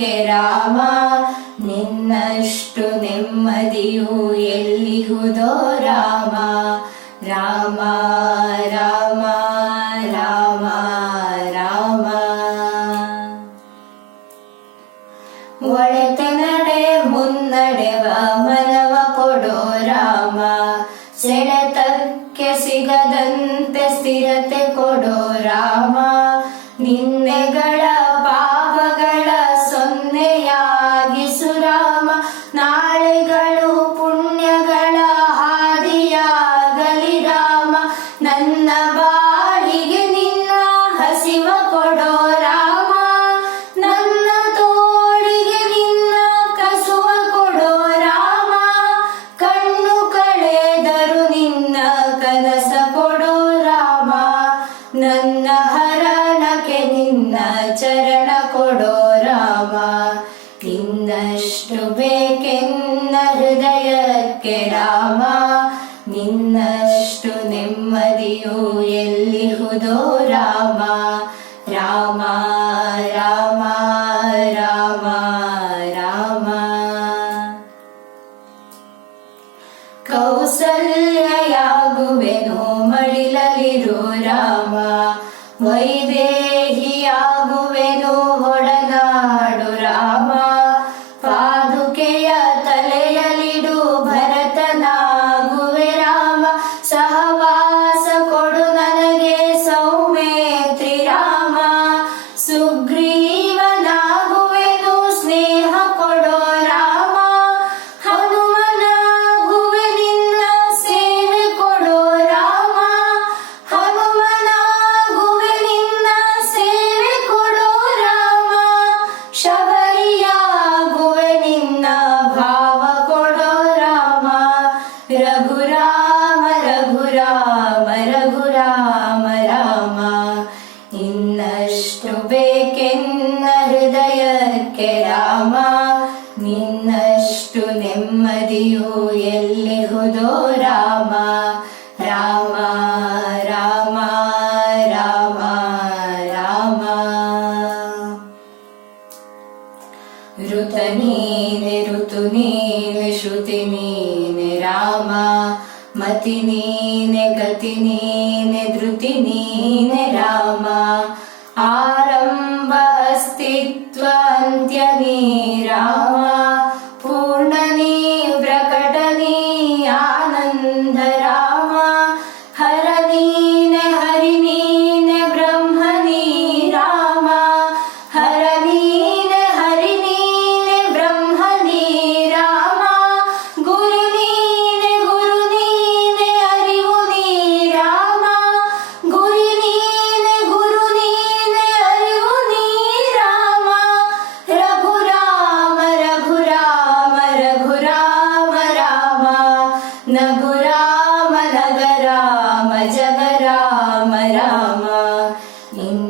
ಹೃದಯಕ್ಕೆ ರಾಮ, ನಿನ್ನಷ್ಟು ನೆಮ್ಮದಿಯು ಎಲ್ಲಿಹುದೋ ರಾಮ. ರಾಮ ರಾಮ ರಾಮ ರಾಮ. ಒಳತೆ ನಡೆ ಮುನ್ನಡೆವ ಮನವ ಕೊಡೋ ರಾಮ. ಸೆಳೆತಕ್ಕೆ ಸಿಗದಂತೆ ಸ್ಥಿರತೆ ಕೊಡೋ ರಾಮ. ನಿನ್ನೆಗಳ ರಾಮ ನಿನ್ನಷ್ಟು ನೆಮ್ಮದಿಯು ಎಲ್ಲಿಹುದೋ ರಾಮ. ರಾಮ ರಾಮ ರಾಮ ರಾಮ. ಕೌಸಲ್ಯಾಗುವೆನು ಮಡಿಲಲಿರು ರಾಮ. ವೈದೇಹಿಯಾಗುವೆನು గతి నీనే గతి నీనే ధృతి నీనే రామా.